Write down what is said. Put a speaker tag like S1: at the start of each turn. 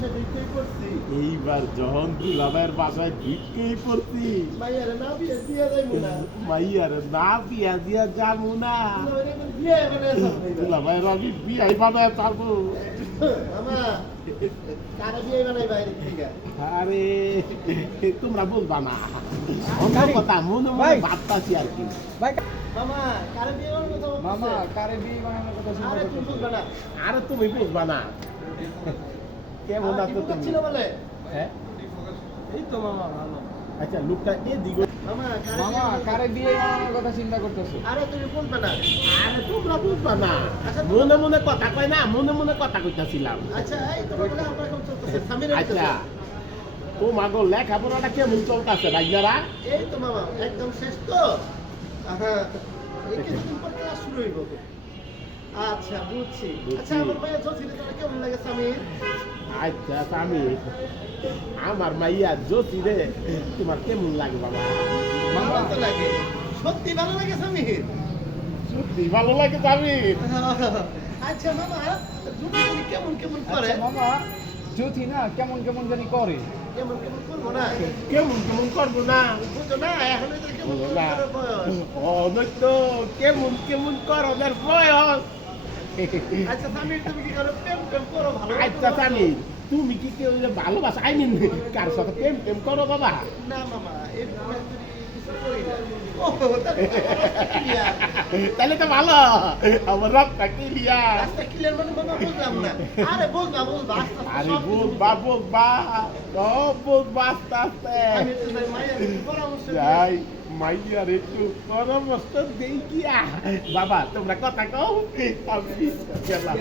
S1: ঢুকতেই
S2: এইবার যখন দুলাভাইয়ের বাসায় ঢুকেই পড়ছি।
S1: মাইয়ারে না বিয়ে দিয়ে যাইবো না।
S2: মাইয়ার না বিয়া দিয়া যাব না। দুলাভাইয়ের আমি বিয়াই বানায় আরে তোমরা বলবা না। অন্য কথা মনে মনে। ভাবতাছি আর কি।
S3: ভাই
S1: মামা কারে বিয়ে বানানোর কথা বলতেছে?
S3: মামা কারে বিয়ে বানানোর কথা চিন্তা
S1: আরে তুমি
S3: করতেছো?
S1: বুঝবে
S2: আরে তুমি বুঝবা না। কেমন
S1: আর
S2: আছো তুমি?
S1: ছিল বলে।
S2: হ্যাঁ?
S3: এই তো মামা ভালো।
S2: আচ্ছা লোকটা এদিকে
S1: মামা কারে
S3: মামা কারে বিয়ে বানানোর কথা চিন্তা করতেছো?
S1: আরে তুমি বলবে না।
S2: আরে তোমরা বুঝবা না।
S1: আচ্ছা,
S2: মনে মনে কথা কয় না মনে মনে কথা কইতাছিলাম।
S1: আচ্ছা এই তো বলে আমরা এখন চলতেছে সামির
S2: আচ্ছা তোমাকে লেখাপড়াটা কেমন চলতেছে রাইজারা?
S1: এই তো মামা একদম শেষ তো। হ্যাঁ এই কিছুদিন পর ক্লাস শুরু হইব। আচ্ছা বুঝছি। আচ্ছা আমার জসিরে তোমার কেমন লাগে সামির?
S2: আচ্ছা আমি আমার মাইয়া জ্যোতি রে তোমার কেমন লাগে বাবা?
S1: ভালো তো লাগে। সত্যি ভালো লাগে সামির?
S2: সত্যি ভালো লাগে আমি
S1: আচ্ছা মামা জুটি তুমি কেমন কেমন করে?
S3: আচ্ছা মামা জ্যোতি না কেমন কেমন জানি করে।
S1: কেমন কেমন করব না?
S2: কেমন কেমন করব না?
S1: বুঝো না এখন কেমন কেমন বয়স?
S2: কেমন কেমন করোনার বয়স?
S1: আচ্ছা সামির তুমি কি করো প্রেম প্রেম করো? ভালো
S2: আচ্ছা? আমি তুমি কি কেউ ভালোবাসা? আই মিন কার সাথে প্রেম প্রেম করো বাবা?
S1: না মামা এরকম করি না। তাহলে তো
S2: ভালো। আমার রক্তটা ক্লিয়ার
S1: রাস্তা ক্লিয়ার মানে মামা বুঝলাম না। আরে বুঝবা বুঝবা
S2: আরে বুঝবা বুঝবা সব বুঝবা আস্তে আস্তে।
S1: যাই
S2: মাইয়া রে একটু পরামর্শ দেই। কিয়া বাবা তোমরা কথা কও। আমি গেলাম।